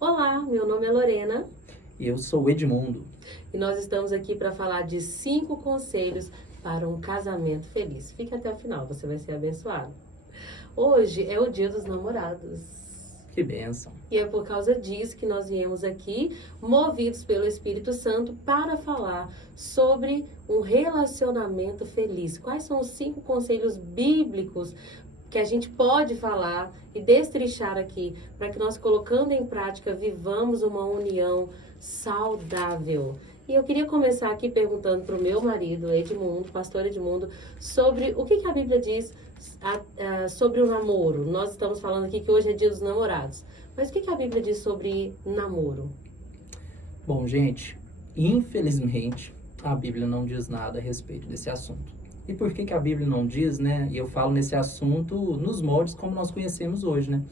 Olá, meu nome é Lorena E eu sou o Edmundo. e nós estamos aqui para falar de 5 conselhos para um casamento feliz. Fique até o final, você vai ser abençoado. Hoje é o Dia dos Namorados. Que bênção. E é por causa disso que nós viemos aqui, movidos pelo Espírito Santo, para falar sobre um relacionamento feliz. Quais são os 5 conselhos bíblicos que a gente pode falar e destrinchar aqui, para que nós, colocando em prática, vivamos uma união saudável. E eu queria começar aqui perguntando para o meu marido, Edmundo, pastor Edmundo, sobre o que a Bíblia diz sobre o namoro. Nós estamos falando aqui que hoje é Dia dos Namorados, mas o que a Bíblia diz sobre namoro? Bom, gente, infelizmente a Bíblia não diz nada a respeito desse assunto. E por que a Bíblia não diz, né? E eu falo nesse assunto nos moldes como nós conhecemos hoje, né?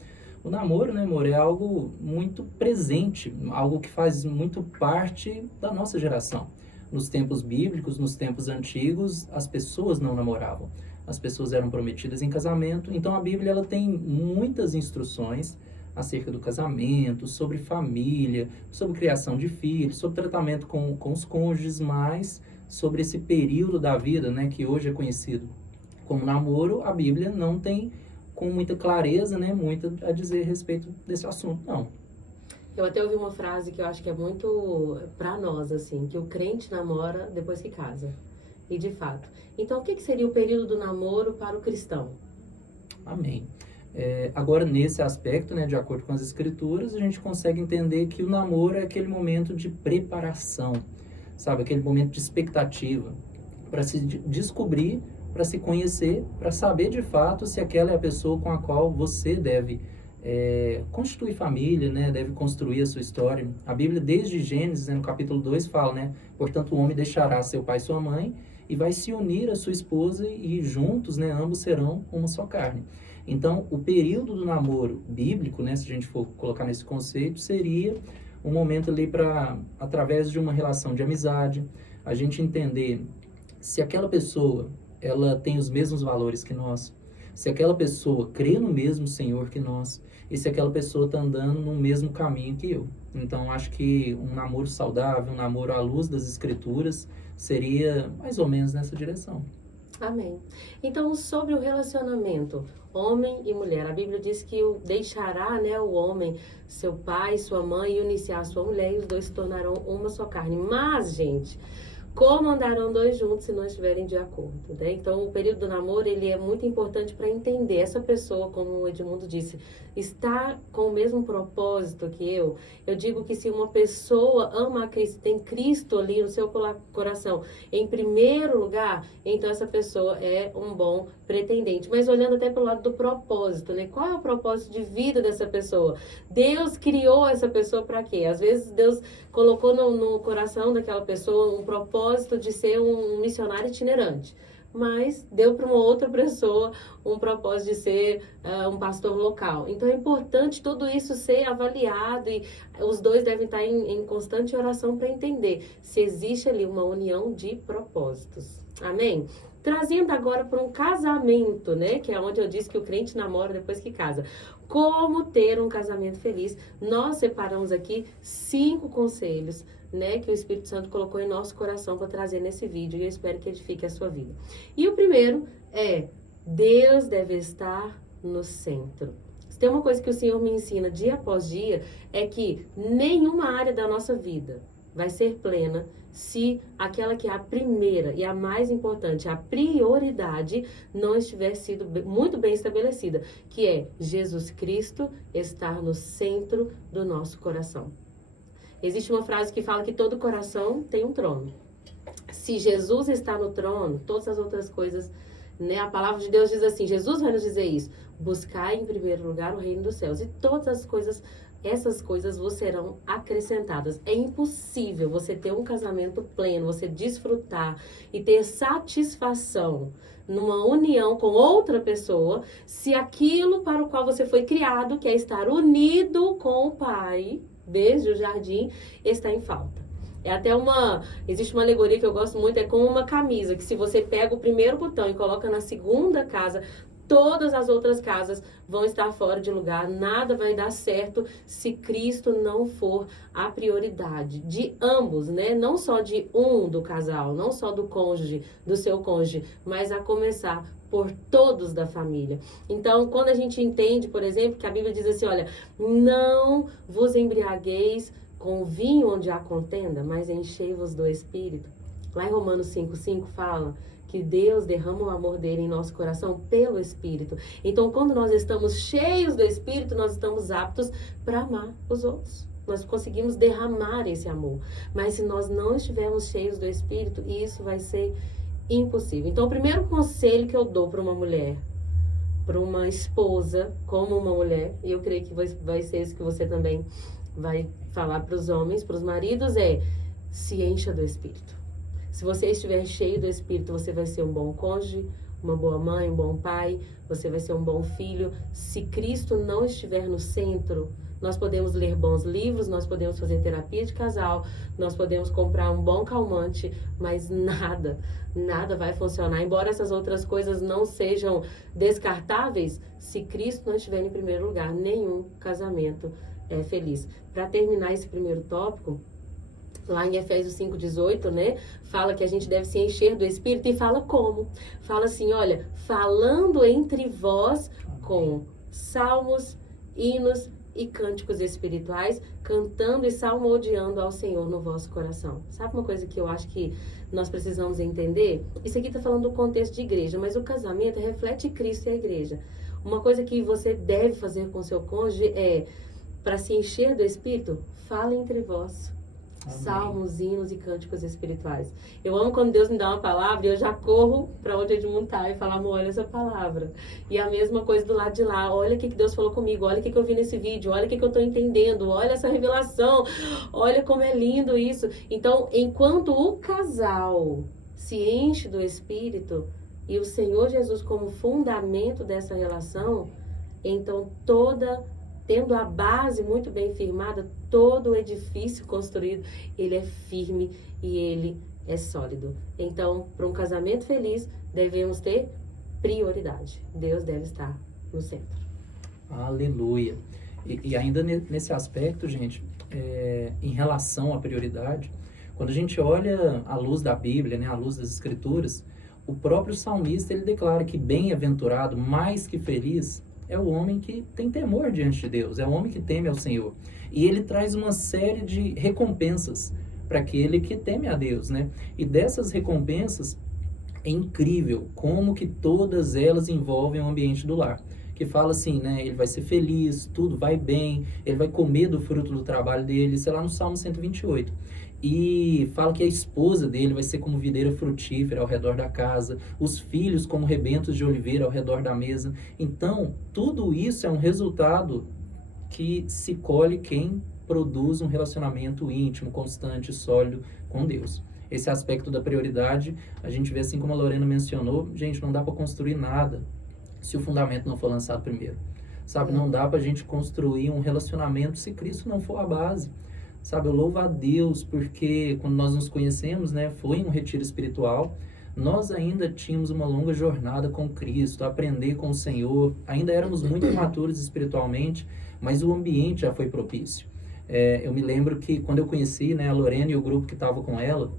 O namoro, né, amor, é algo muito presente, algo que faz muito parte da nossa geração. Nos tempos bíblicos, nos tempos antigos, as pessoas não namoravam. As pessoas eram prometidas em casamento. Então a Bíblia ela tem muitas instruções acerca do casamento, sobre família, sobre criação de filhos, sobre tratamento com os cônjuges, mas sobre esse período da vida, né, que hoje é conhecido como namoro, a Bíblia não tem com muita clareza, né, muito a dizer a respeito desse assunto, não. Eu até ouvi uma frase que eu acho que é muito para nós, assim, que o crente namora depois que casa. E de fato. Então, o que seria o período do namoro para o cristão? Amém. Agora, nesse aspecto, né, de acordo com as escrituras, a gente consegue entender que o namoro é aquele momento de preparação, sabe? Aquele momento de expectativa para se descobrir, para se conhecer, para saber de fato se aquela é a pessoa com a qual você deve constituir família, né? Deve construir a sua história. A Bíblia, desde Gênesis, né, no capítulo 2, fala, né? Portanto, o homem deixará seu pai e sua mãe e vai se unir à sua esposa e juntos, né, ambos serão uma só carne. Então, o período do namoro bíblico, né, se a gente for colocar nesse conceito, seria um momento ali para, através de uma relação de amizade, a gente entender se aquela pessoa ela tem os mesmos valores que nós, se aquela pessoa crê no mesmo Senhor que nós, e se aquela pessoa está andando no mesmo caminho que eu. Então, acho que um namoro saudável, um namoro à luz das Escrituras, seria mais ou menos nessa direção. Amém. Então, sobre o relacionamento, homem e mulher, a Bíblia diz que deixará, né, o homem, seu pai, sua mãe, e unir-se-á à sua mulher, e os dois se tornarão uma só carne. Mas, gente, como andarão dois juntos se não estiverem de acordo, né? Então, o período do namoro, ele é muito importante para entender. Essa pessoa, como o Edmundo disse, está com o mesmo propósito que eu. Eu digo que se uma pessoa ama a Cristo, tem Cristo ali no seu coração, em primeiro lugar, então essa pessoa é um bom pretendente. Mas olhando até pelo lado do propósito, né? Qual é o propósito de vida dessa pessoa? Deus criou essa pessoa para quê? Às vezes Deus colocou no coração daquela pessoa um propósito de ser um missionário itinerante, mas deu para uma outra pessoa um propósito de ser um pastor local. Então é importante tudo isso ser avaliado e os dois devem estar em constante oração para entender se existe ali uma união de propósitos. Amém? Trazendo agora para um casamento, né? Que é onde eu disse que o crente namora depois que casa. Como ter um casamento feliz? Nós separamos aqui 5 conselhos, né? Que o Espírito Santo colocou em nosso coração para trazer nesse vídeo. E eu espero que edifique a sua vida. E o primeiro é: Deus deve estar no centro. Se tem uma coisa que o Senhor me ensina dia após dia, é que nenhuma área da nossa vida vai ser plena se aquela que é a primeira e a mais importante, a prioridade, não estiver sido muito bem estabelecida, que é Jesus Cristo estar no centro do nosso coração. Existe uma frase que fala que todo coração tem um trono. Se Jesus está no trono, todas as outras coisas, né? A palavra de Deus diz assim, Jesus vai nos dizer isso: buscai em primeiro lugar o reino dos céus, e todas as coisas, essas coisas vos serão acrescentadas. É impossível você ter um casamento pleno, você desfrutar e ter satisfação numa união com outra pessoa, se aquilo para o qual você foi criado, que é estar unido com o Pai, desde o jardim, está em falta. Existe uma alegoria que eu gosto muito, é como uma camisa, que se você pega o primeiro botão e coloca na segunda casa, todas as outras casas vão estar fora de lugar, nada vai dar certo se Cristo não for a prioridade de ambos, né? Não só de um do casal, não só do cônjuge, do seu cônjuge, mas a começar por todos da família. Então, quando a gente entende, por exemplo, que a Bíblia diz assim, olha, não vos embriagueis com vinho onde há contenda, mas enchei-vos do Espírito. Lá em Romanos 5,5 fala que Deus derrama o amor dele em nosso coração pelo Espírito. Então, quando nós estamos cheios do Espírito, nós estamos aptos para amar os outros. Nós conseguimos derramar esse amor. Mas se nós não estivermos cheios do Espírito, isso vai ser impossível. Então, o primeiro conselho que eu dou para uma mulher, para uma esposa, como uma mulher, e eu creio que vai ser isso que você também vai falar para os homens, para os maridos, é: se encha do Espírito. Se você estiver cheio do Espírito, você vai ser um bom cônjuge, uma boa mãe, um bom pai, você vai ser um bom filho. Se Cristo não estiver no centro, nós podemos ler bons livros, nós podemos fazer terapia de casal, nós podemos comprar um bom calmante, mas nada vai funcionar. Embora essas outras coisas não sejam descartáveis, se Cristo não estiver em primeiro lugar, nenhum casamento é feliz. Para terminar esse primeiro tópico, lá em Efésios 5,18, né? Fala que a gente deve se encher do Espírito e fala como? Fala assim, olha, falando entre vós com salmos, hinos e cânticos espirituais, cantando e salmodiando ao Senhor no vosso coração. Sabe uma coisa que eu acho que nós precisamos entender? Isso aqui está falando do contexto de igreja, mas o casamento reflete Cristo e a igreja. Uma coisa que você deve fazer com seu cônjuge é, para se encher do Espírito, fala entre vós. Amém. Salmos, hinos e cânticos espirituais. Eu amo quando Deus me dá uma palavra e eu já corro para onde Edmundo tá e falo, amor, olha essa palavra. E a mesma coisa do lado de lá, olha o que Deus falou comigo, olha o que eu vi nesse vídeo, olha o que eu tô entendendo, olha essa revelação, olha como é lindo isso. Então, enquanto o casal se enche do Espírito e o Senhor Jesus como fundamento dessa relação, então tendo a base muito bem firmada, todo o edifício construído, ele é firme e ele é sólido. Então, para um casamento feliz, devemos ter prioridade. Deus deve estar no centro. Aleluia. E ainda nesse aspecto, gente, em relação à prioridade, quando a gente olha à luz da Bíblia, né, à luz das Escrituras, o próprio salmista, ele declara que bem-aventurado, mais que feliz, é o homem que tem temor diante de Deus, é o homem que teme ao Senhor. E ele traz uma série de recompensas para aquele que teme a Deus, né? E dessas recompensas, é incrível como que todas elas envolvem o ambiente do lar. Que fala assim, né? Ele vai ser feliz, tudo vai bem, ele vai comer do fruto do trabalho dele, isso é lá no Salmo 128. E fala que a esposa dele vai ser como videira frutífera ao redor da casa, os filhos como rebentos de oliveira ao redor da mesa. Então, tudo isso é um resultado que se colhe quem produz um relacionamento íntimo, constante, sólido com Deus. Esse aspecto da prioridade, a gente vê assim como a Lorena mencionou, gente, não dá para construir nada se o fundamento não for lançado primeiro. Sabe, não dá para a gente construir um relacionamento se Cristo não for a base. Sabe, eu louvo a Deus porque quando nós nos conhecemos, né, foi um retiro espiritual, nós ainda tínhamos uma longa jornada com Cristo, aprender com o Senhor, ainda éramos muito imaturos espiritualmente, mas o ambiente já foi propício. Eu me lembro que quando eu conheci, né, a Lorena e o grupo que estava com ela,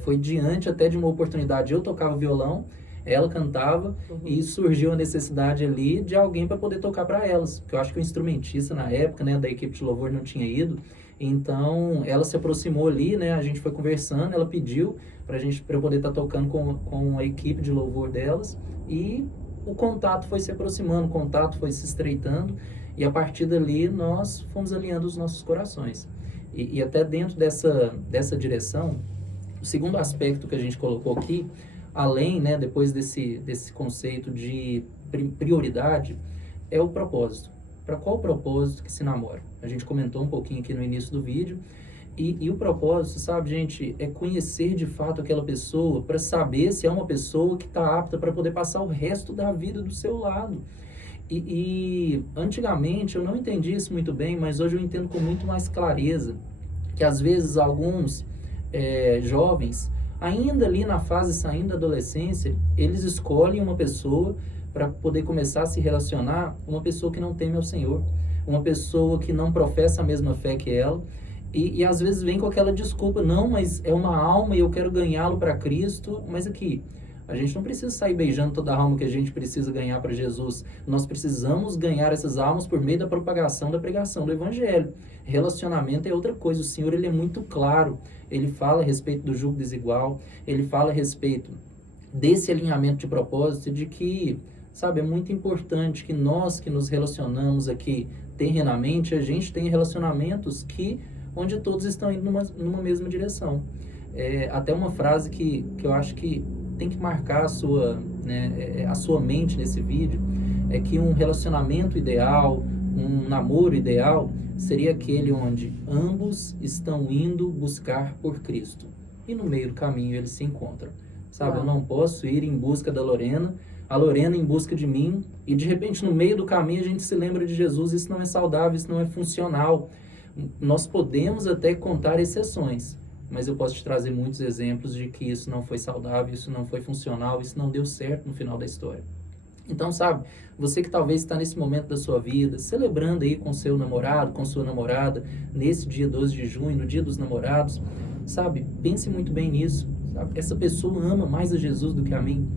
foi diante até de uma oportunidade, eu tocava violão, ela cantava, e surgiu a necessidade ali de alguém para poder tocar para elas, porque eu acho que o instrumentista na época, né, da equipe de louvor não tinha ido. Então, ela se aproximou ali, né? A gente foi conversando, ela pediu para eu poder estar tocando com a equipe de louvor delas. E o contato foi se aproximando, o contato foi se estreitando. E a partir dali, nós fomos alinhando os nossos corações. E até dentro dessa direção, o segundo aspecto que a gente colocou aqui, além, né, depois desse conceito de prioridade, é o propósito. Para qual propósito que se namora? A gente comentou um pouquinho aqui no início do vídeo. E o propósito, sabe, gente, é conhecer de fato aquela pessoa para saber se é uma pessoa que está apta para poder passar o resto da vida do seu lado. E antigamente eu não entendi isso muito bem, mas hoje eu entendo com muito mais clareza que às vezes alguns jovens, ainda ali na fase saindo da adolescência, eles escolhem uma pessoa para poder começar a se relacionar uma pessoa que não teme ao Senhor, uma pessoa que não professa a mesma fé que ela, e às vezes vem com aquela desculpa, não, mas é uma alma e eu quero ganhá-lo para Cristo, mas aqui, a gente não precisa sair beijando toda a alma que a gente precisa ganhar para Jesus. Nós precisamos ganhar essas almas por meio da propagação, da pregação do Evangelho. Relacionamento é outra coisa. O Senhor, ele é muito claro. Ele fala a respeito do jugo desigual. Ele fala a respeito desse alinhamento de propósito, de que, sabe, é muito importante que nós que nos relacionamos aqui terrenamente, a gente tenha relacionamentos onde todos estão indo numa mesma direção. Até uma frase que eu acho que tem que marcar a sua mente nesse vídeo, é que um relacionamento ideal, um namoro ideal, seria aquele onde ambos estão indo buscar por Cristo. E no meio do caminho eles se encontram. Sabe, eu não posso ir em busca da Lorena, a Lorena em busca de mim, e de repente no meio do caminho a gente se lembra de Jesus. Isso não é saudável, isso não é funcional. Nós podemos até contar exceções, mas eu posso te trazer muitos exemplos de que isso não foi saudável, isso não foi funcional, isso não deu certo no final da história. Então, sabe, você que talvez está nesse momento da sua vida, celebrando aí com seu namorado, com sua namorada, nesse dia 12 de junho, no dia dos namorados, sabe, pense muito bem nisso. Sabe? Essa pessoa ama mais a Jesus do que a mim.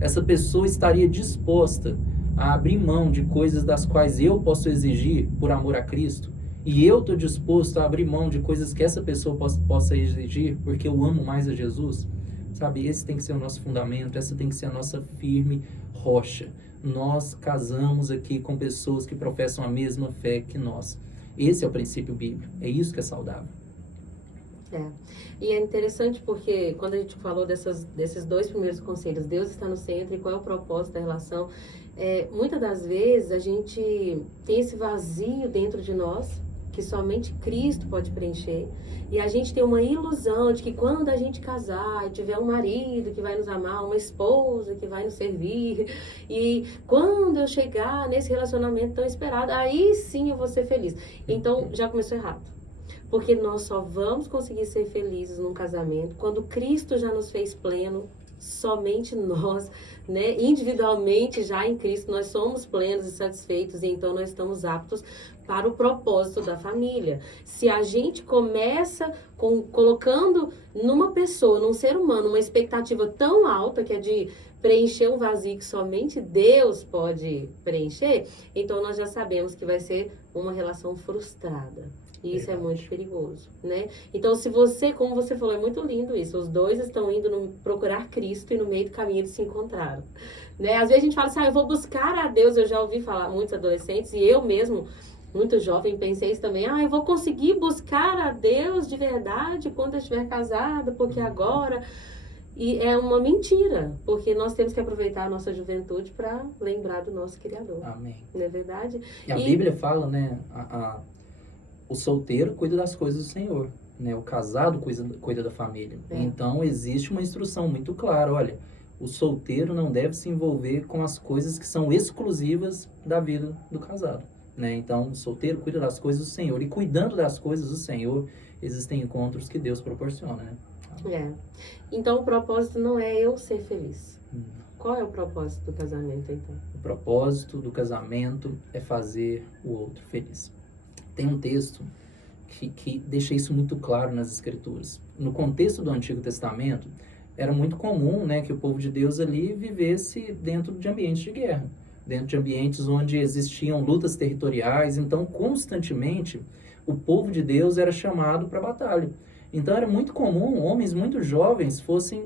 Essa pessoa estaria disposta a abrir mão de coisas das quais eu posso exigir por amor a Cristo. E eu estou disposto a abrir mão de coisas que essa pessoa possa exigir porque eu amo mais a Jesus. Sabe, esse tem que ser o nosso fundamento, essa tem que ser a nossa firme rocha. Nós casamos aqui com pessoas que professam a mesma fé que nós. Esse é o princípio bíblico, é isso que é saudável. E é interessante porque quando a gente falou desses dois primeiros conselhos, Deus está no centro e qual é o propósito da relação, muitas das vezes a gente tem esse vazio dentro de nós, que somente Cristo pode preencher, e a gente tem uma ilusão de que quando a gente casar e tiver um marido que vai nos amar, uma esposa que vai nos servir, e quando eu chegar nesse relacionamento tão esperado, aí sim eu vou ser feliz. Então já começou errado. Porque nós só vamos conseguir ser felizes num casamento quando Cristo já nos fez pleno, somente nós, né, individualmente já em Cristo, nós somos plenos e satisfeitos, e então nós estamos aptos para o propósito da família. Se a gente começa colocando numa pessoa, num ser humano, uma expectativa tão alta que é de preencher um vazio que somente Deus pode preencher, então nós já sabemos que vai ser uma relação frustrada. E isso é muito perigoso, né? Então, se você, como você falou, é muito lindo isso. Os dois estão indo procurar Cristo e no meio do caminho eles se encontraram, né? Às vezes a gente fala assim, eu vou buscar a Deus. Eu já ouvi falar muitos adolescentes e eu mesmo, muito jovem, pensei isso também. Eu vou conseguir buscar a Deus de verdade quando eu estiver casada, porque agora... E é uma mentira, porque nós temos que aproveitar a nossa juventude para lembrar do nosso Criador. Amém. Não é verdade? E a Bíblia fala, né, o solteiro cuida das coisas do Senhor, né? O casado cuida da família. Então, existe uma instrução muito clara, olha, o solteiro não deve se envolver com as coisas que são exclusivas da vida do casado, né? Então, o solteiro cuida das coisas do Senhor, e cuidando das coisas do Senhor, existem encontros que Deus proporciona, né? Então, o propósito não é eu ser feliz. Qual é o propósito do casamento, então? O propósito do casamento é fazer o outro feliz. Tem um texto que deixa isso muito claro nas Escrituras. No contexto do Antigo Testamento, era muito comum, né, que o povo de Deus ali vivesse dentro de ambientes de guerra, dentro de ambientes onde existiam lutas territoriais. Então, constantemente, o povo de Deus era chamado para a batalha. Então, era muito comum homens muito jovens fossem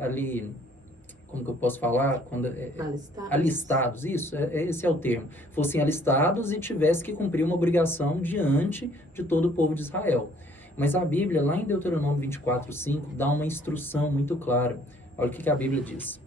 ali... Como que eu posso falar? Alistados, isso, esse é o termo. Fossem alistados e tivessem que cumprir uma obrigação diante de todo o povo de Israel. Mas a Bíblia, lá em Deuteronômio 24:5, dá uma instrução muito clara. Olha o que a Bíblia diz.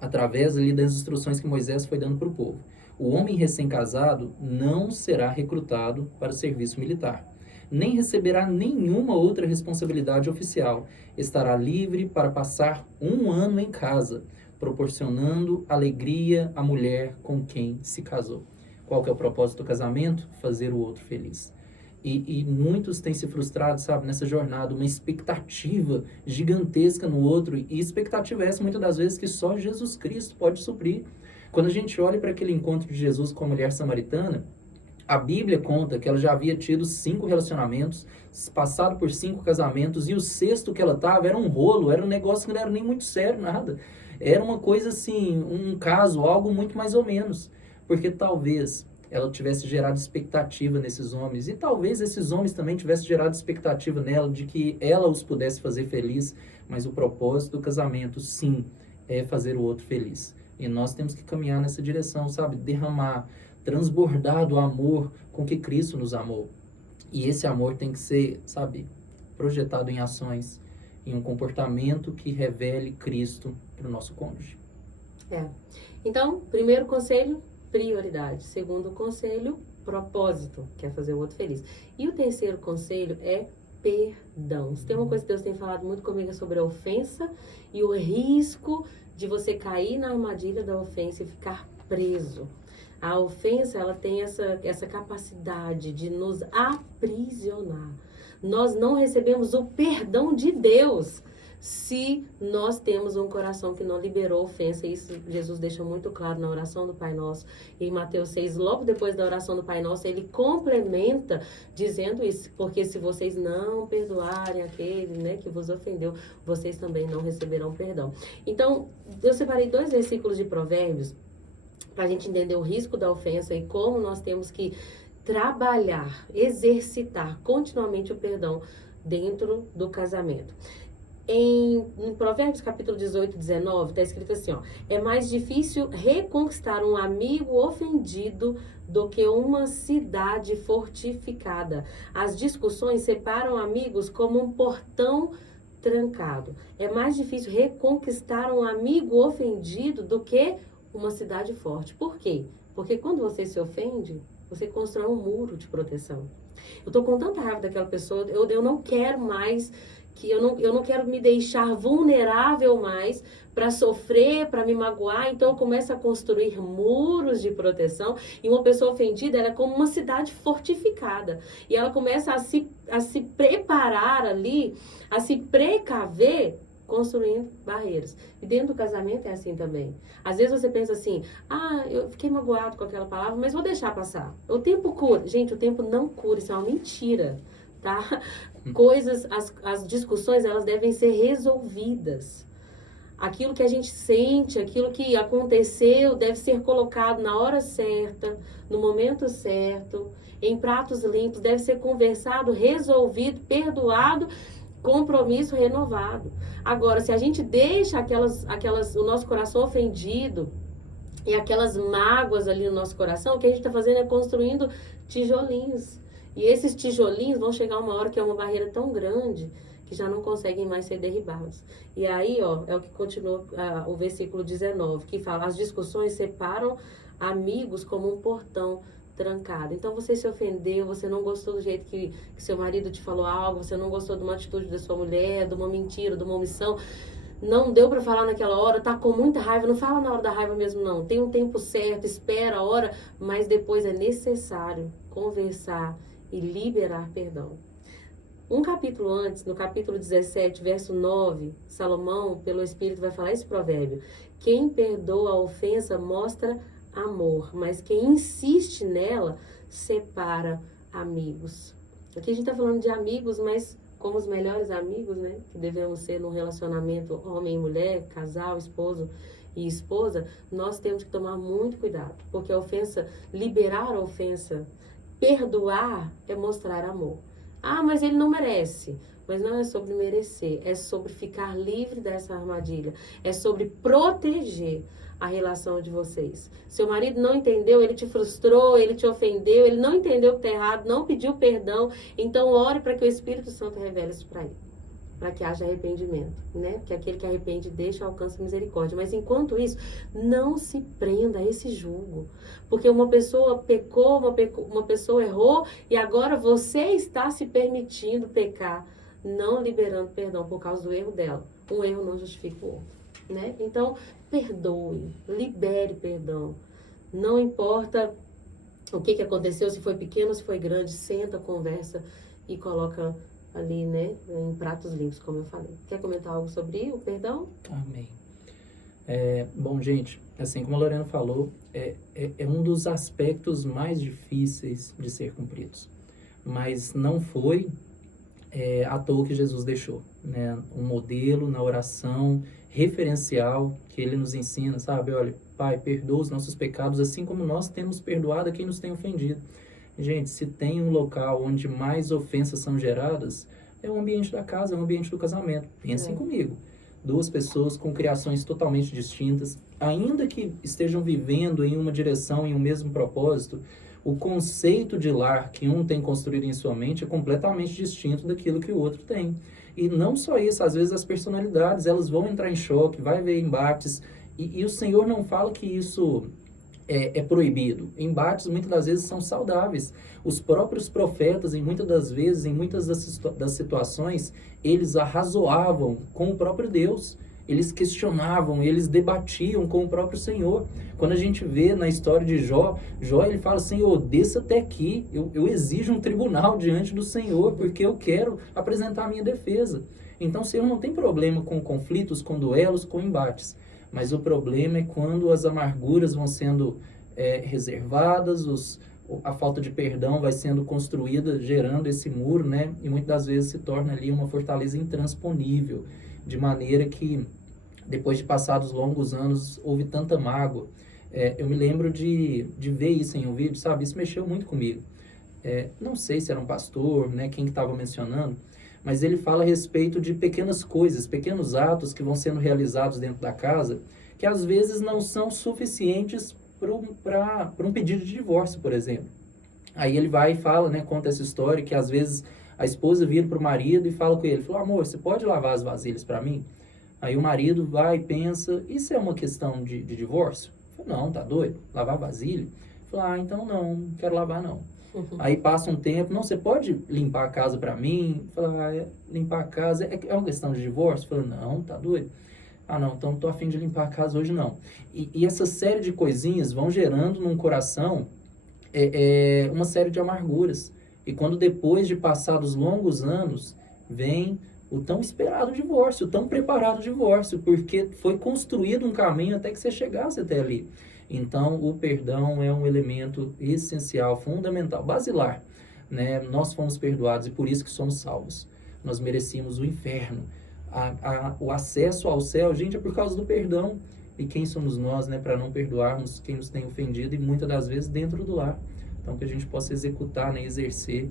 Através ali das instruções que Moisés foi dando para o povo. O homem recém-casado não será recrutado para o serviço militar, nem receberá nenhuma outra responsabilidade oficial. Estará livre para passar 1 ano em casa, proporcionando alegria à mulher com quem se casou. Qual que é o propósito do casamento? Fazer o outro feliz. E muitos têm se frustrado, sabe, nessa jornada, uma expectativa gigantesca no outro, e expectativa essa muitas das vezes que só Jesus Cristo pode suprir. Quando a gente olha para aquele encontro de Jesus com a mulher samaritana, a Bíblia conta que ela já havia tido 5 relacionamentos, passado por 5 casamentos, e o sexto que ela estava era um rolo, era um negócio que não era nem muito sério, nada. Era uma coisa assim, um caso, algo muito mais ou menos. Porque talvez ela tivesse gerado expectativa nesses homens, e talvez esses homens também tivessem gerado expectativa nela, de que ela os pudesse fazer feliz, mas o propósito do casamento, sim, é fazer o outro feliz. E nós temos que caminhar nessa direção, sabe? Derramar, transbordar do amor com que Cristo nos amou. E esse amor tem que ser, sabe, projetado em ações, em um comportamento que revele Cristo para o nosso cônjuge. Então, primeiro conselho, prioridade. Segundo conselho, propósito, que é fazer o outro feliz. E o terceiro conselho é perdão. Se tem uma coisa que Deus tem falado muito comigo é sobre a ofensa e o risco de você cair na armadilha da ofensa e ficar preso. A ofensa, ela tem essa capacidade de nos aprisionar. Nós não recebemos o perdão de Deus se nós temos um coração que não liberou ofensa. Isso Jesus deixa muito claro na oração do Pai Nosso. E em Mateus 6, logo depois da oração do Pai Nosso, ele complementa dizendo isso. Porque se vocês não perdoarem aquele, né, que vos ofendeu, vocês também não receberão perdão. Então, eu separei 2 versículos de Provérbios para a gente entender o risco da ofensa e como nós temos que trabalhar, exercitar continuamente o perdão dentro do casamento. Em Provérbios capítulo 18, 19, está escrito assim, ó: é mais difícil reconquistar um amigo ofendido do que uma cidade fortificada. As discussões separam amigos como um portão trancado. É mais difícil reconquistar um amigo ofendido do que uma cidade forte. Por quê? Porque quando você se ofende, você constrói um muro de proteção. Eu tô com tanta raiva daquela pessoa, eu não quero mais, eu não quero me deixar vulnerável mais para sofrer, para me magoar, então eu começo a construir muros de proteção, e uma pessoa ofendida, ela é como uma cidade fortificada, e ela começa a se preparar ali, a se precaver, construindo barreiras. E dentro do casamento é assim também. Às vezes você pensa assim, eu fiquei magoado com aquela palavra, mas vou deixar passar. O tempo cura. Gente, o tempo não cura, isso é uma mentira, tá? As discussões, elas devem ser resolvidas. Aquilo que a gente sente, aquilo que aconteceu, deve ser colocado na hora certa, no momento certo, em pratos limpos, deve ser conversado, resolvido, perdoado, compromisso renovado. Agora, se a gente deixa o nosso coração ofendido e aquelas mágoas ali no nosso coração, o que a gente está fazendo é construindo tijolinhos. E esses tijolinhos vão chegar uma hora que é uma barreira tão grande que já não conseguem mais ser derribados. E aí, ó, é o que continua o versículo 19, que fala: as discussões separam amigos como um portão trancado. Então você se ofendeu, você não gostou do jeito que seu marido te falou algo, você não gostou de uma atitude da sua mulher, de uma mentira, de uma omissão, não deu para falar naquela hora, tá com muita raiva, não fala na hora da raiva mesmo não, tem um tempo certo, espera a hora, mas depois é necessário conversar e liberar perdão. Um capítulo antes, no capítulo 17, verso 9, Salomão, pelo Espírito, vai falar esse provérbio: quem perdoa a ofensa mostra amor, mas quem insiste nela separa amigos. Aqui a gente está falando de amigos, mas como os melhores amigos, né, que devemos ser num relacionamento homem e mulher, casal, esposo e esposa, nós temos que tomar muito cuidado, porque a ofensa, liberar a ofensa, perdoar é mostrar amor. Mas ele não merece. Mas não é sobre merecer, é sobre ficar livre dessa armadilha, é sobre proteger a relação de vocês. Seu marido não entendeu, ele te frustrou, ele te ofendeu, ele não entendeu que está errado, não pediu perdão, então ore para que o Espírito Santo revele isso para ele, para que haja arrependimento, né? Porque aquele que arrepende deixa alcança misericórdia. Mas enquanto isso, não se prenda a esse jugo, porque uma pessoa pecou, uma pessoa errou, e agora você está se permitindo pecar, não liberando perdão por causa do erro dela. Um erro não justifica o outro, né? Então, perdoe, libere perdão. Não importa o que aconteceu, se foi pequeno ou se foi grande, senta, conversa e coloca ali, né, em pratos limpos, como eu falei. Quer comentar algo sobre o perdão? Amém. Bom, gente, assim como a Lorena falou, é um dos aspectos mais difíceis de ser cumpridos. Mas não foi à toa que Jesus deixou, né? Um modelo na oração, referencial, que ele nos ensina, sabe? Olha, Pai, perdoa os nossos pecados, assim como nós temos perdoado a quem nos tem ofendido. Gente, se tem um local onde mais ofensas são geradas, é o ambiente da casa, é o ambiente do casamento. Pensem comigo. Duas pessoas com criações totalmente distintas, ainda que estejam vivendo em uma direção, em um mesmo propósito, o conceito de lar que um tem construído em sua mente é completamente distinto daquilo que o outro tem. E não só isso, às vezes as personalidades, elas vão entrar em choque, vai haver embates, e o Senhor não fala que isso é proibido. Embates muitas das vezes são saudáveis. Os próprios profetas, em muitas das vezes, em muitas das situações, eles arrazoavam com o próprio Deus. Eles questionavam, eles debatiam com o próprio Senhor. Quando a gente vê na história de Jó, ele fala, Senhor, desça até aqui, eu exijo um tribunal diante do Senhor, porque eu quero apresentar a minha defesa. Então o Senhor não tem problema com conflitos, com duelos, com embates. Mas o problema é quando as amarguras vão sendo reservadas, a falta de perdão vai sendo construída, gerando esse muro, né? E muitas das vezes se torna ali uma fortaleza intransponível, de maneira que, depois de passados longos anos, houve tanta mágoa. Eu me lembro de ver isso em um vídeo, sabe? Isso mexeu muito comigo. Não sei se era um pastor, né? Quem que estava mencionando, mas ele fala a respeito de pequenas coisas, pequenos atos que vão sendo realizados dentro da casa, que às vezes não são suficientes para um pedido de divórcio, por exemplo. Aí ele vai e fala, né, conta essa história, que às vezes a esposa vira para o marido e fala com ele, fala, amor, você pode lavar as vasilhas para mim? Aí o marido vai e pensa, isso é uma questão de divórcio? Fala, não, tá doido? Lavar vasilha? Fala, então não quero lavar não. Aí passa um tempo, não, você pode limpar a casa para mim? Fala, limpar a casa é uma questão de divórcio? Fala, não, tá doido? Ah, não, então não tô a fim de limpar a casa hoje não. E essa série de coisinhas vão gerando num coração uma série de amarguras. E quando depois de passados longos anos, vem o tão esperado divórcio, o tão preparado divórcio, porque foi construído um caminho até que você chegasse até ali. Então, o perdão é um elemento essencial, fundamental, basilar, né? Nós fomos perdoados e por isso que somos salvos. Nós merecíamos o inferno. O acesso ao céu, gente, é por causa do perdão. E quem somos nós, né, para não perdoarmos quem nos tem ofendido e muitas das vezes dentro do lar. Então, que a gente possa executar, né, exercer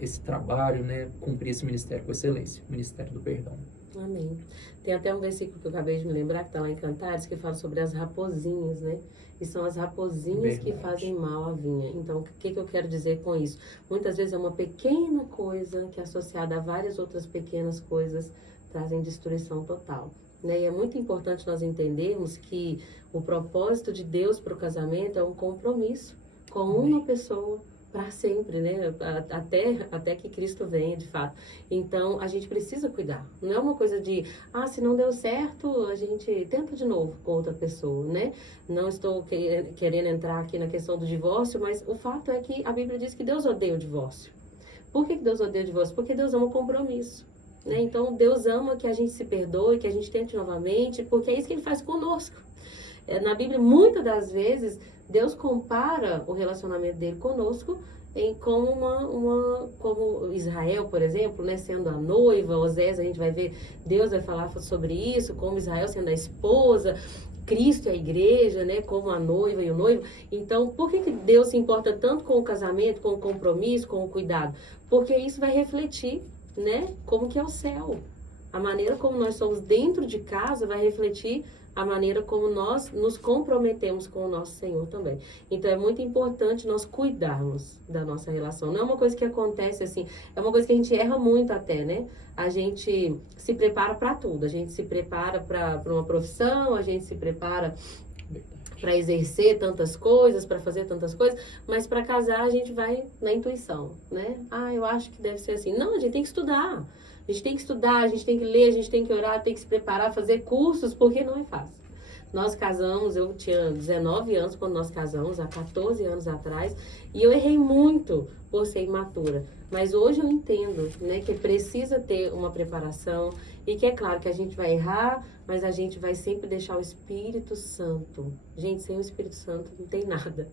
esse trabalho, né, cumprir esse ministério com excelência, o ministério do perdão. Amém. Tem até um versículo que eu acabei de me lembrar, que está lá em Cantares, que fala sobre as raposinhas, né? E são as raposinhas que fazem mal à vinha. Então, o que eu quero dizer com isso? Muitas vezes é uma pequena coisa que, associada a várias outras pequenas coisas, trazem destruição total. Né? E é muito importante nós entendermos que o propósito de Deus para o casamento é um compromisso com uma pessoa para sempre, né? Até que Cristo venha, de fato. Então, a gente precisa cuidar. Não é uma coisa de, se não deu certo, a gente tenta de novo com outra pessoa, né? Não estou querendo entrar aqui na questão do divórcio, mas o fato é que a Bíblia diz que Deus odeia o divórcio. Por que Deus odeia o divórcio? Porque Deus ama o compromisso. Né? Então, Deus ama que a gente se perdoe, que a gente tente novamente, porque é isso que Ele faz conosco. Na Bíblia, muitas das vezes, Deus compara o relacionamento dele conosco como Israel, por exemplo, né, sendo a noiva. Osés, a gente vai ver, Deus vai falar sobre isso, como Israel sendo a esposa, Cristo é a igreja, né, como a noiva e o noivo. Então, por que Deus se importa tanto com o casamento, com o compromisso, com o cuidado? Porque isso vai refletir, né, como que é o céu. A maneira como nós somos dentro de casa vai refletir a maneira como nós nos comprometemos com o nosso Senhor também. Então, é muito importante nós cuidarmos da nossa relação. Não é uma coisa que acontece assim, é uma coisa que a gente erra muito até, né? A gente se prepara para tudo. A gente se prepara para uma profissão, a gente se prepara para exercer tantas coisas, para fazer tantas coisas, mas para casar a gente vai na intuição, né? Eu acho que deve ser assim. Não, a gente tem que estudar. A gente tem que estudar, a gente tem que ler, a gente tem que orar, tem que se preparar, fazer cursos, porque não é fácil. Nós casamos, eu tinha 19 anos quando nós casamos, há 14 anos atrás, e eu errei muito, por ser imatura. Mas hoje eu entendo, né, que precisa ter uma preparação e que é claro que a gente vai errar, mas a gente vai sempre deixar o Espírito Santo. Gente, sem o Espírito Santo não tem nada.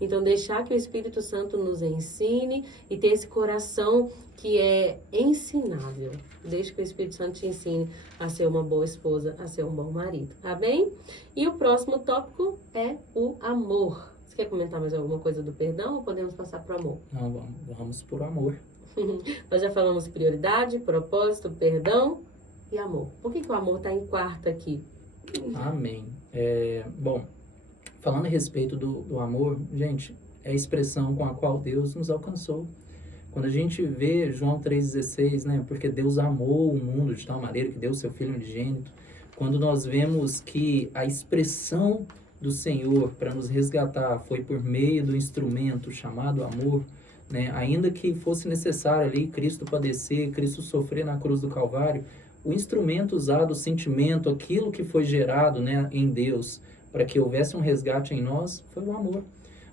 Então, deixar que o Espírito Santo nos ensine e ter esse coração que é ensinável. Deixe que o Espírito Santo te ensine a ser uma boa esposa, a ser um bom marido. Tá bem? E o próximo tópico é o amor. Você quer comentar mais alguma coisa do perdão ou podemos passar para o amor? Não, vamos por amor. Nós já falamos prioridade, propósito, perdão e amor. Por que o amor está em quarto aqui? Amém. Bom, falando a respeito do amor, gente, é a expressão com a qual Deus nos alcançou. Quando a gente vê João 3,16, né, porque Deus amou o mundo de tal maneira que deu o seu Filho unigênito, quando nós vemos que a expressão do Senhor para nos resgatar foi por meio do instrumento chamado amor, né? Ainda que fosse necessário ali Cristo padecer, Cristo sofrer na cruz do Calvário, o instrumento usado, o sentimento, aquilo que foi gerado, né, em Deus para que houvesse um resgate em nós, foi o amor.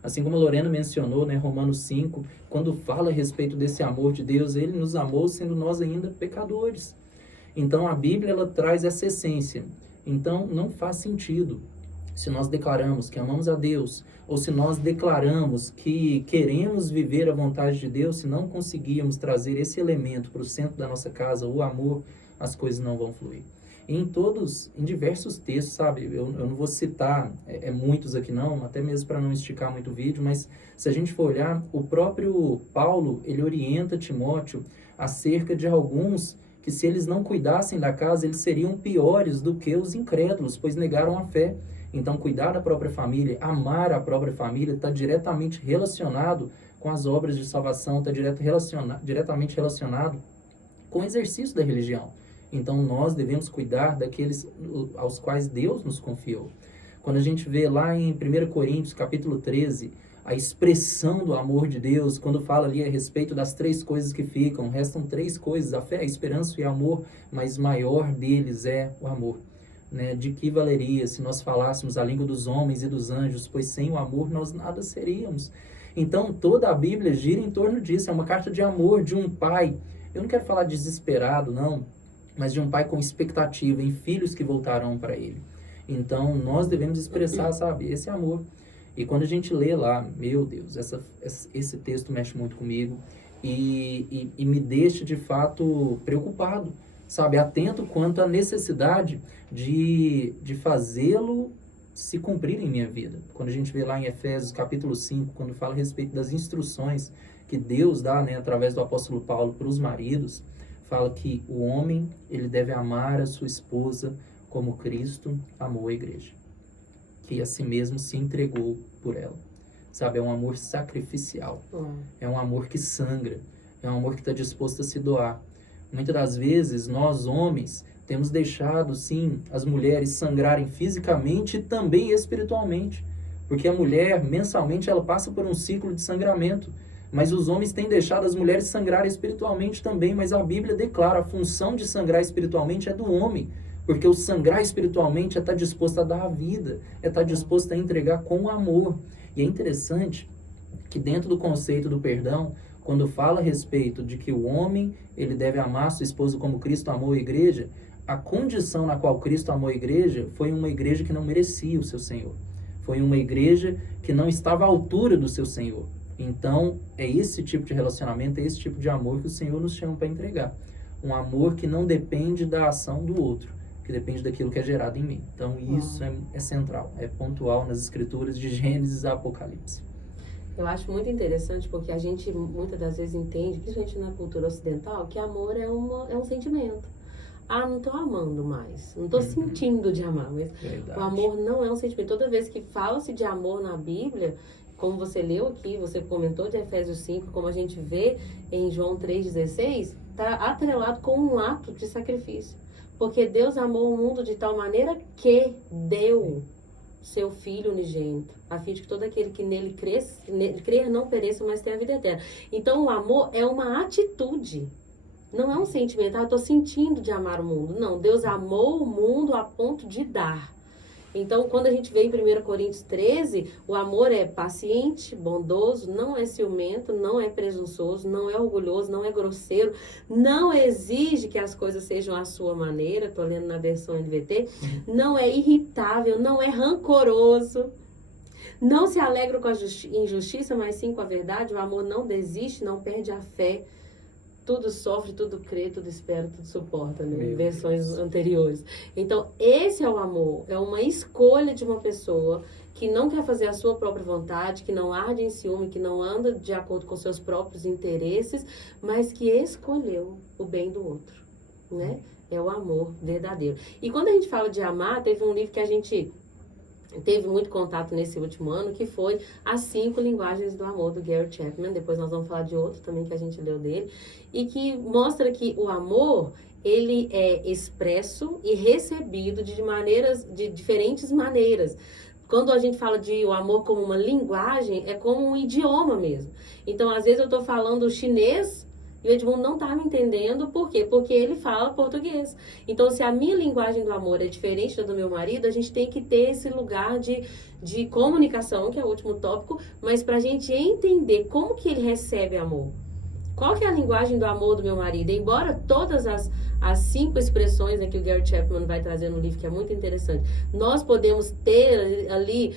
Assim como a Lorena mencionou, né, Romanos 5, quando fala a respeito desse amor de Deus, Ele nos amou sendo nós ainda pecadores. Então a Bíblia ela traz essa essência. Então não faz sentido se nós declaramos que amamos a Deus, ou se nós declaramos que queremos viver a vontade de Deus, se não conseguirmos trazer esse elemento para o centro da nossa casa, o amor, as coisas não vão fluir. Em diversos textos, sabe, eu não vou citar muitos aqui não, até mesmo para não esticar muito o vídeo, mas se a gente for olhar, o próprio Paulo, ele orienta Timóteo acerca de alguns que se eles não cuidassem da casa, eles seriam piores do que os incrédulos, pois negaram a fé. Então, cuidar da própria família, amar a própria família, está diretamente relacionado com as obras de salvação, está diretamente relacionado com o exercício da religião. Então, nós devemos cuidar daqueles aos quais Deus nos confiou. Quando a gente vê lá em 1 Coríntios, capítulo 13, a expressão do amor de Deus, quando fala ali a respeito das 3 coisas que ficam, restam 3 coisas, a fé, a esperança e o amor, mas maior deles é o amor. Né? De que valeria se nós falássemos a língua dos homens e dos anjos, pois sem o amor nós nada seríamos. Então toda a Bíblia gira em torno disso, é uma carta de amor de um pai, eu não quero falar desesperado não, mas de um pai com expectativa em filhos que voltarão para ele. Então nós devemos expressar, sabe, esse amor. E quando a gente lê lá, meu Deus, esse texto mexe muito comigo e me deixa de fato preocupado, sabe, atento quanto à necessidade de fazê-lo se cumprir em minha vida. Quando a gente vê lá em Efésios capítulo 5, quando fala a respeito das instruções que Deus dá, né, através do apóstolo Paulo para os maridos, fala que o homem ele deve amar a sua esposa como Cristo amou a igreja, que a si mesmo se entregou por ela. Sabe, é um amor sacrificial, é um amor que sangra, é um amor que está disposto a se doar. Muitas das vezes, nós homens, temos deixado, sim, as mulheres sangrarem fisicamente e também espiritualmente. Porque a mulher, mensalmente, ela passa por um ciclo de sangramento. Mas os homens têm deixado as mulheres sangrarem espiritualmente também. Mas a Bíblia declara a função de sangrar espiritualmente é do homem. Porque o sangrar espiritualmente é estar disposto a dar a vida, é estar disposto a entregar com amor. E é interessante que dentro do conceito do perdão, quando fala a respeito de que o homem ele deve amar sua esposa como Cristo amou a igreja, a condição na qual Cristo amou a igreja foi uma igreja que não merecia o seu Senhor. Foi uma igreja que não estava à altura do seu Senhor. Então, é esse tipo de relacionamento, é esse tipo de amor que o Senhor nos chama para entregar. Um amor que não depende da ação do outro, que depende daquilo que é gerado em mim. Então, isso é central, é pontual nas escrituras de Gênesis a Apocalipse. Eu acho muito interessante porque a gente muitas das vezes entende, principalmente na cultura ocidental, que amor é um sentimento. Ah, não estou amando mais, não estou sentindo de amar, mas Verdade. O amor não é um sentimento. Toda vez que fala-se de amor na Bíblia, como você leu aqui, você comentou de Efésios 5, como a gente vê em João 3,16, está atrelado com um ato de sacrifício. Porque Deus amou o mundo de tal maneira que deu seu Filho unigênito, a fim de que todo aquele que nele crer não pereça, mas tenha a vida eterna. Então, o amor é uma atitude, não é um sentimento. Ah, eu estou sentindo de amar o mundo. Não, Deus amou o mundo a ponto de dar. Então, quando a gente vê em 1 Coríntios 13, o amor é paciente, bondoso, não é ciumento, não é presunçoso, não é orgulhoso, não é grosseiro, não exige que as coisas sejam à sua maneira, estou lendo na versão NVT, não é irritável, não é rancoroso, não se alegra com a injustiça, mas sim com a verdade. O amor não desiste, não perde a fé. Tudo sofre, tudo crê, tudo espera, tudo suporta, né? Em versões anteriores. Então, esse é o amor. É uma escolha de uma pessoa que não quer fazer a sua própria vontade, que não arde em ciúme, que não anda de acordo com seus próprios interesses, mas que escolheu o bem do outro, né? É o amor verdadeiro. E quando a gente fala de amar, teve um livro que a gente teve muito contato nesse último ano, que foi As 5 Linguagens do Amor, do Gary Chapman. Depois nós vamos falar de outro também que a gente leu dele. E que mostra que o amor, ele é expresso e recebido de diferentes maneiras. Quando a gente fala de o amor como uma linguagem, é como um idioma mesmo. Então, às vezes eu estou falando chinês, e o Edmundo não tá me entendendo, por quê? Porque ele fala português. Então, se a minha linguagem do amor é diferente da do meu marido, a gente tem que ter esse lugar de comunicação, que é o último tópico, mas pra gente entender como que ele recebe amor. Qual que é a linguagem do amor do meu marido? Embora todas as 5 expressões, né, que o Gary Chapman vai trazer no livro, que é muito interessante, nós podemos ter ali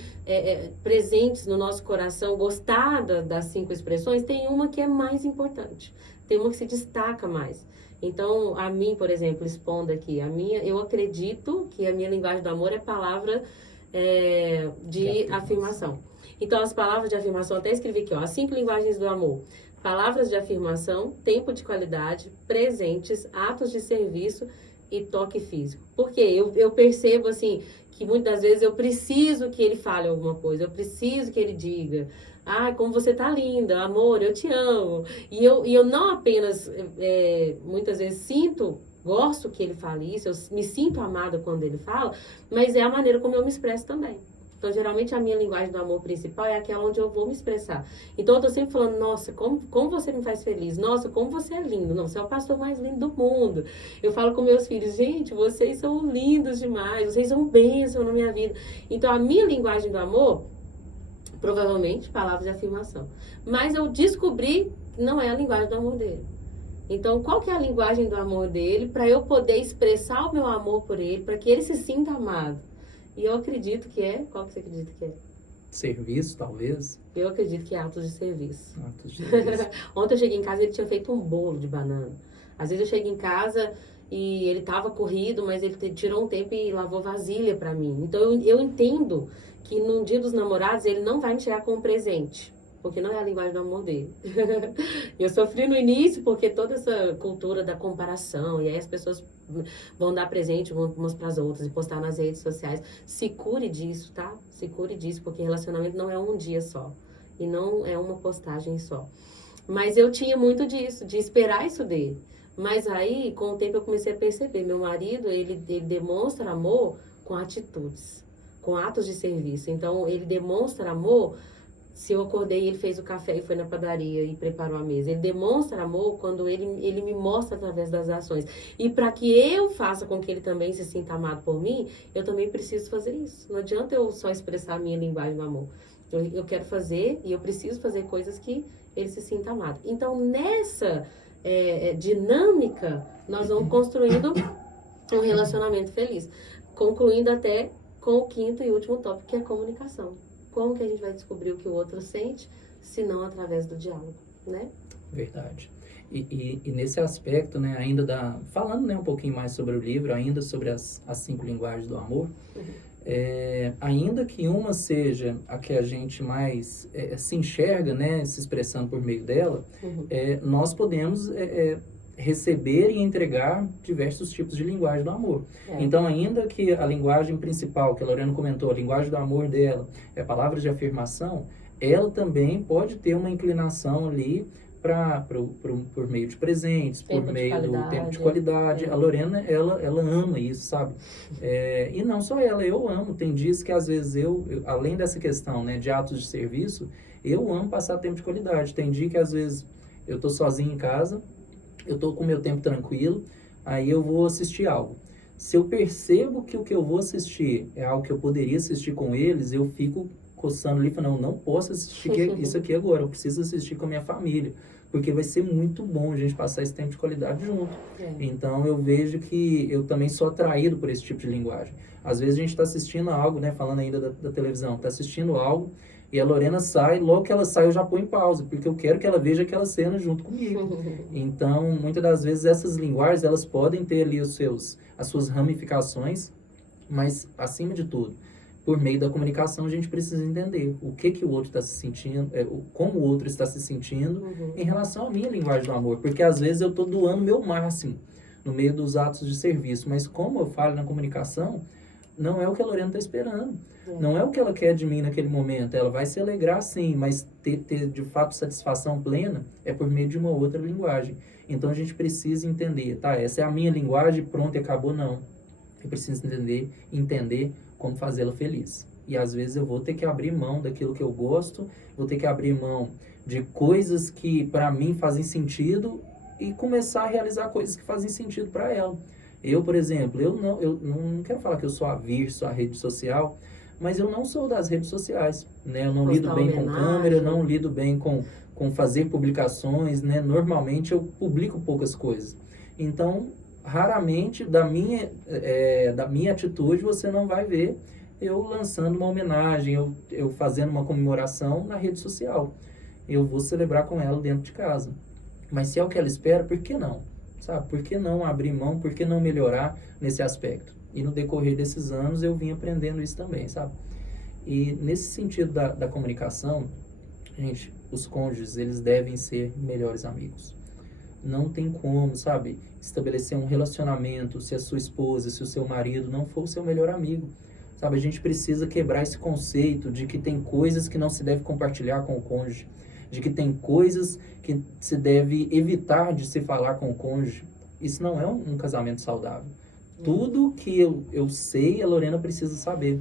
presentes no nosso coração, gostar das 5 expressões, tem uma que é mais importante. Tem uma que se destaca mais. Então, a mim, por exemplo, expondo aqui, eu acredito que a minha linguagem do amor é palavra de afirmação. Então, as palavras de afirmação, até escrevi aqui, ó, as 5 linguagens do amor. Palavras de afirmação, tempo de qualidade, presentes, atos de serviço e toque físico. Porque eu percebo, assim, que muitas das vezes eu preciso que ele fale alguma coisa, eu preciso que ele diga: ah, como você tá linda, amor, eu te amo. E eu não apenas, muitas vezes, gosto que ele fale isso, eu me sinto amada quando ele fala, mas é a maneira como eu me expresso também. Então, geralmente, a minha linguagem do amor principal é aquela onde eu vou me expressar. Então, eu tô sempre falando: nossa, como você me faz feliz? Nossa, como você é lindo. Não, você é o pastor mais lindo do mundo. Eu falo com meus filhos: gente, vocês são lindos demais. Vocês são bênção na minha vida. Então, a minha linguagem do amor, provavelmente, palavras de afirmação. Mas eu descobri que não é a linguagem do amor dele. Então, qual que é a linguagem do amor dele para eu poder expressar o meu amor por ele, para que ele se sinta amado? E eu acredito que é... Qual que você acredita que é? Serviço, talvez. Eu acredito que é atos de serviço. Atos de serviço. Ontem eu cheguei em casa e ele tinha feito um bolo de banana. Às vezes eu chego em casa e ele estava corrido, mas ele tirou um tempo e lavou vasilha para mim. Então eu entendo que num dia dos namorados ele não vai me chegar com um presente, porque não é a linguagem do amor dele. Eu sofri no início porque toda essa cultura da comparação, e aí as pessoas vão dar presente umas para as outras e postar nas redes sociais. Se cure disso, tá? Se cure disso, porque relacionamento não é um dia só. E não é uma postagem só. Mas eu tinha muito disso, de esperar isso dele. Mas aí, com o tempo, eu comecei a perceber. Meu marido, ele demonstra amor com atitudes, com atos de serviço. Então, ele demonstra amor... Se eu acordei e ele fez o café e foi na padaria e preparou a mesa. Ele demonstra amor quando ele me mostra através das ações. E para que eu faça com que ele também se sinta amado por mim, eu também preciso fazer isso. Não adianta eu só expressar a minha linguagem do amor. Eu quero fazer e eu preciso fazer coisas que ele se sinta amado. Então, nessa dinâmica, nós vamos construindo um relacionamento feliz. Concluindo até com o 5º e último tópico, que é a comunicação. Como que a gente vai descobrir o que o outro sente, se não através do diálogo, né? Verdade. E nesse aspecto, né, ainda falando, né, um pouquinho mais sobre o livro, ainda sobre as 5 linguagens do amor, ainda que uma seja a que a gente mais se enxerga, né, se expressando por meio dela, nós podemos... receber e entregar diversos tipos de linguagem do amor. Então, ainda que a linguagem principal, que a Lorena comentou, a linguagem do amor dela, é palavras de afirmação, ela também pode ter uma inclinação ali por meio de presentes, por meio do tempo de qualidade. A Lorena, ela ama isso, sabe? E não só ela, eu amo. Tem dias que, às vezes, eu além dessa questão, né, de atos de serviço, eu amo passar tempo de qualidade. Tem dia que, às vezes, eu tô sozinho em casa, eu tô com o meu tempo tranquilo, aí eu vou assistir algo. Se eu percebo que o que eu vou assistir é algo que eu poderia assistir com eles, eu fico coçando ali, falando, não posso assistir isso aqui agora, eu preciso assistir com a minha família, porque vai ser muito bom a gente passar esse tempo de qualidade junto. Então, eu vejo que eu também sou atraído por esse tipo de linguagem. Às vezes a gente está assistindo algo, né, falando ainda da televisão, está assistindo algo, e a Lorena sai, logo que ela sai eu já ponho em pausa, porque eu quero que ela veja aquela cena junto comigo. Então, muitas das vezes essas linguagens, elas podem ter ali as suas ramificações, mas, acima de tudo, por meio da comunicação, a gente precisa entender o que o outro está se sentindo, como o outro está se sentindo em relação à minha linguagem do amor, porque às vezes eu estou doando o meu máximo no meio dos atos de serviço, mas como eu falo na comunicação, não é o que a Lorena está esperando. Não é o que ela quer de mim naquele momento. Ela vai se alegrar, sim, mas ter de fato satisfação plena é por meio de uma outra linguagem. Então, a gente precisa entender, tá? Essa é a minha linguagem, pronto, e acabou, não. Eu preciso entender como fazê-la feliz. E, às vezes, eu vou ter que abrir mão daquilo que eu gosto, vou ter que abrir mão de coisas que, para mim, fazem sentido e começar a realizar coisas que fazem sentido para ela. Eu, por exemplo, eu não quero falar que eu sou averso à rede social, mas eu não sou das redes sociais, né? Eu não lido bem com câmera, eu não lido bem com fazer publicações, né? Normalmente eu publico poucas coisas. Então, raramente da minha atitude você não vai ver eu lançando uma homenagem, eu fazendo uma comemoração na rede social. Eu vou celebrar com ela dentro de casa. Mas se é o que ela espera, por que não? Sabe? Por que não abrir mão? Por que não melhorar nesse aspecto? E no decorrer desses anos eu vim aprendendo isso também, sabe? E nesse sentido da comunicação, gente, os cônjuges, eles devem ser melhores amigos. Não tem como, sabe, estabelecer um relacionamento se a sua esposa, se o seu marido não for o seu melhor amigo. Sabe, a gente precisa quebrar esse conceito de que tem coisas que não se deve compartilhar com o cônjuge, de que tem coisas que se deve evitar de se falar com o cônjuge. Isso não é um casamento saudável. Tudo que eu sei, a Lorena precisa saber.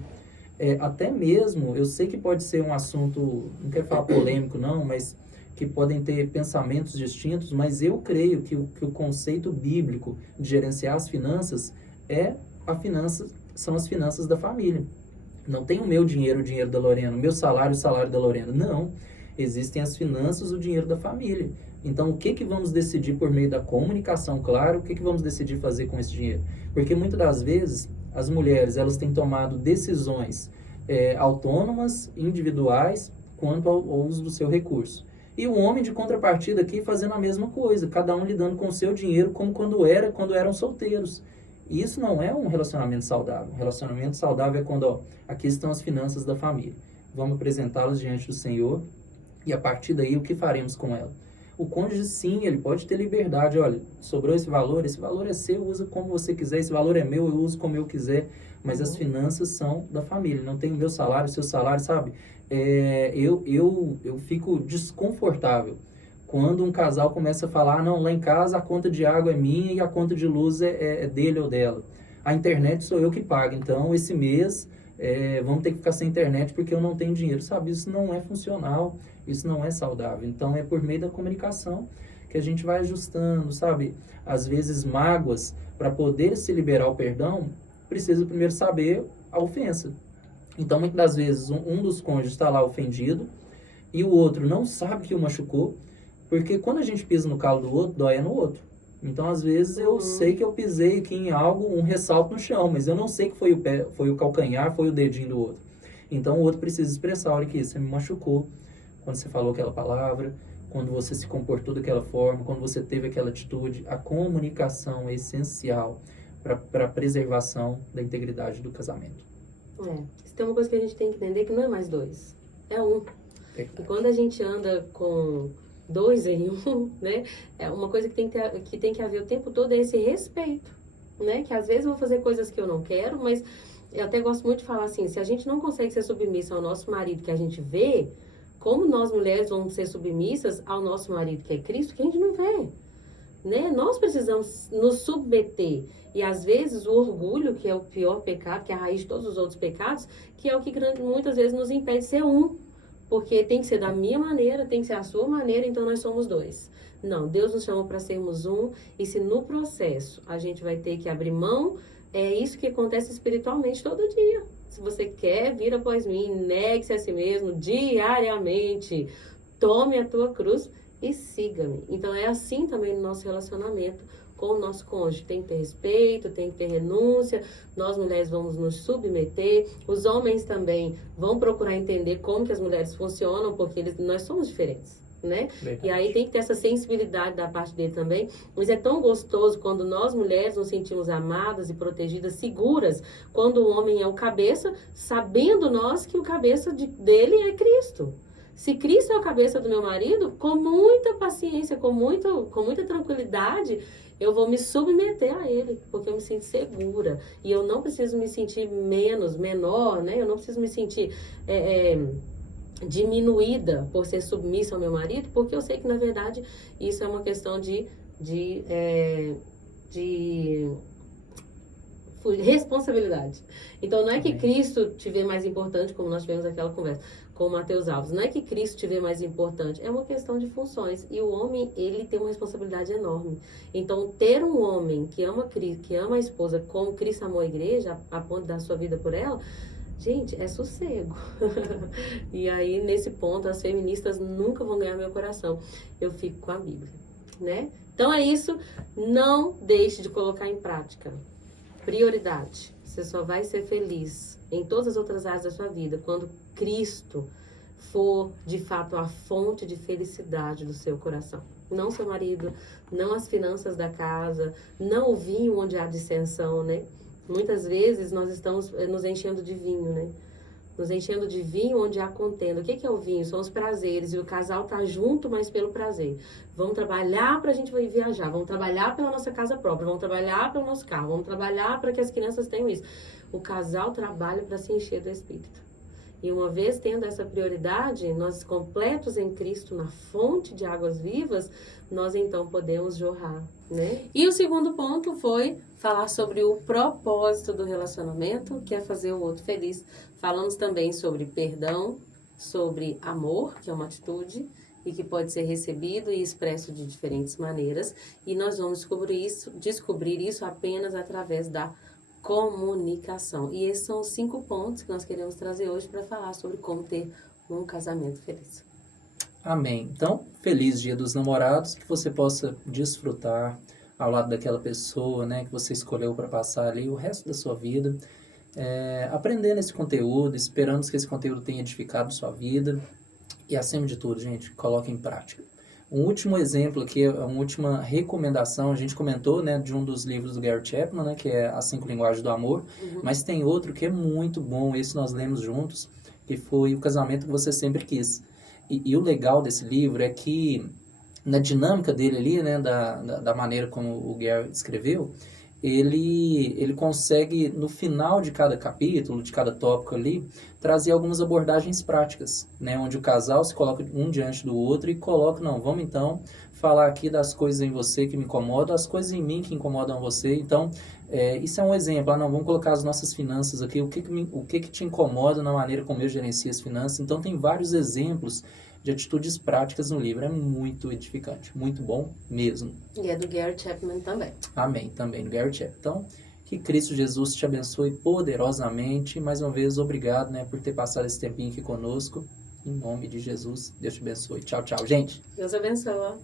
Até mesmo, eu sei que pode ser um assunto, não quero falar polêmico não, mas que podem ter pensamentos distintos, mas eu creio que o conceito bíblico de gerenciar as finanças são as finanças da família. Não tem o meu dinheiro, o dinheiro da Lorena, o meu salário, o salário da Lorena. Não. Existem as finanças, o dinheiro da família. Então, o que vamos decidir por meio da comunicação, claro, o que vamos decidir fazer com esse dinheiro? Porque muitas das vezes, as mulheres, elas têm tomado decisões autônomas, individuais, quanto ao uso do seu recurso. E o homem, de contrapartida aqui, fazendo a mesma coisa, cada um lidando com o seu dinheiro, como quando eram solteiros. E isso não é um relacionamento saudável. Um relacionamento saudável é quando, aqui estão as finanças da família. Vamos apresentá-las diante do Senhor, e a partir daí, o que faremos com ela? O cônjuge, sim, ele pode ter liberdade. Olha, sobrou esse valor é seu, usa como você quiser. Esse valor é meu, eu uso como eu quiser. Mas as finanças são da família. Não tem o meu salário, o seu salário, sabe? Eu fico desconfortável quando um casal começa a falar, não, lá em casa a conta de água é minha e a conta de luz é dele ou dela. A internet sou eu que pago, então esse mês vamos ter que ficar sem internet porque eu não tenho dinheiro. Sabe, isso não é funcional, isso não é saudável. Então é por meio da comunicação que a gente vai ajustando, sabe? Às vezes mágoas, para poder se liberar o perdão, precisa primeiro saber a ofensa. Então muitas das vezes um dos cônjuges está lá ofendido e o outro não sabe que o machucou, porque quando a gente pisa no calo do outro, dói no outro. Então, às vezes, eu sei que eu pisei aqui em algo, um ressalto no chão, mas eu não sei que foi o pé, foi o calcanhar, foi o dedinho do outro. Então, o outro precisa expressar, olha aqui, você me machucou quando você falou aquela palavra, quando você se comportou daquela forma, quando você teve aquela atitude. A comunicação é essencial para a preservação da integridade do casamento. Isso tem uma coisa que a gente tem que entender, que não é mais dois, é um. E quando a gente anda com dois em um, né? É uma coisa que tem que haver o tempo todo, é esse respeito, né? Que às vezes eu vou fazer coisas que eu não quero, mas eu até gosto muito de falar assim, se a gente não consegue ser submissa ao nosso marido que a gente vê, como nós mulheres vamos ser submissas ao nosso marido que é Cristo, que a gente não vê, né? Nós precisamos nos submeter. E às vezes o orgulho, que é o pior pecado, que é a raiz de todos os outros pecados, que é o que muitas vezes nos impede de ser um. Porque tem que ser da minha maneira, tem que ser a sua maneira, então nós somos dois. Não, Deus nos chamou para sermos um, e se no processo a gente vai ter que abrir mão É isso que acontece espiritualmente todo dia. Se você quer vir após mim, negue-se a si mesmo diariamente. Tome a tua cruz e siga-me. Então é assim também no nosso relacionamento com o nosso cônjuge. Tem que ter respeito, tem que ter renúncia. Nós mulheres vamos nos submeter. Os homens também vão procurar entender como que as mulheres funcionam, porque nós somos diferentes, né? Verdade. E aí tem que ter essa sensibilidade da parte dele também. Mas é tão gostoso quando nós mulheres nos sentimos amadas e protegidas, seguras, quando o homem é o cabeça, sabendo nós que o cabeça dele é Cristo. Se Cristo é a cabeça do meu marido, com muita paciência, com muita tranquilidade, eu vou me submeter a ele, porque eu me sinto segura. E eu não preciso me sentir menor, né? Eu não preciso me sentir diminuída por ser submissa ao meu marido, porque eu sei que, na verdade, isso é uma questão de responsabilidade. Então, não é que Cristo te vê mais importante, como nós tivemos aquela conversa com o Matheus Alves. Não é que Cristo te vê mais importante, é uma questão de funções. E o homem, ele tem uma responsabilidade enorme. Então, ter um homem que ama Cristo, que ama a esposa como Cristo amou a igreja, a ponto de dar sua vida por ela, gente, é sossego. E aí, nesse ponto, as feministas nunca vão ganhar meu coração. Eu fico com a Bíblia, né? Então, é isso. Não deixe de colocar em prática. Prioridade. Você só vai ser feliz em todas as outras áreas da sua vida quando Cristo for, de fato, a fonte de felicidade do seu coração. Não seu marido, não as finanças da casa, não o vinho onde há dissensão, né? Muitas vezes nós estamos nos enchendo de vinho, né? Nos enchendo de vinho onde há contenda. O que é o vinho? São os prazeres. E o casal tá junto, mas pelo prazer. Vamos trabalhar para a gente viajar. Vamos trabalhar pela nossa casa própria. Vamos trabalhar pelo nosso carro. Vamos trabalhar para que as crianças tenham isso. O casal trabalha para se encher do Espírito. E uma vez tendo essa prioridade, nós completos em Cristo, na fonte de águas vivas, nós então podemos jorrar, né? E o segundo ponto foi falar sobre o propósito do relacionamento, que é fazer o outro feliz. Falamos também sobre perdão, sobre amor, que é uma atitude e que pode ser recebido e expresso de diferentes maneiras. E nós vamos descobrir isso apenas através da comunicação. E esses são os 5 pontos que nós queremos trazer hoje para falar sobre como ter um casamento feliz. Amém. Então, feliz Dia dos Namorados, que você possa desfrutar ao lado daquela pessoa, né, que você escolheu para passar ali o resto da sua vida, aprendendo esse conteúdo, esperamos que esse conteúdo tenha edificado sua vida e, acima de tudo, gente, coloque em prática. Um último exemplo aqui, uma última recomendação, a gente comentou, né, de um dos livros do Gary Chapman, né, que é As 5 Linguagens do Amor, mas tem outro que é muito bom, esse nós lemos juntos, que foi O Casamento que Você Sempre Quis. E o legal desse livro é que, na dinâmica dele ali, né, da maneira como o Gary escreveu, ele consegue, no final de cada capítulo, de cada tópico ali, trazer algumas abordagens práticas, né? Onde o casal se coloca um diante do outro e coloca, não, vamos então falar aqui das coisas em você que me incomodam, as coisas em mim que incomodam você. Então, isso é um exemplo. Não, vamos colocar as nossas finanças aqui, o que te incomoda na maneira como eu gerencio as finanças. Então, tem vários exemplos de atitudes práticas no livro. É muito edificante, muito bom mesmo. E é do Gary Chapman também. Amém, também do Gary Chapman. Então, que Cristo Jesus te abençoe poderosamente. Mais uma vez, obrigado, né, por ter passado esse tempinho aqui conosco. Em nome de Jesus, Deus te abençoe. Tchau, tchau, gente. Deus abençoe.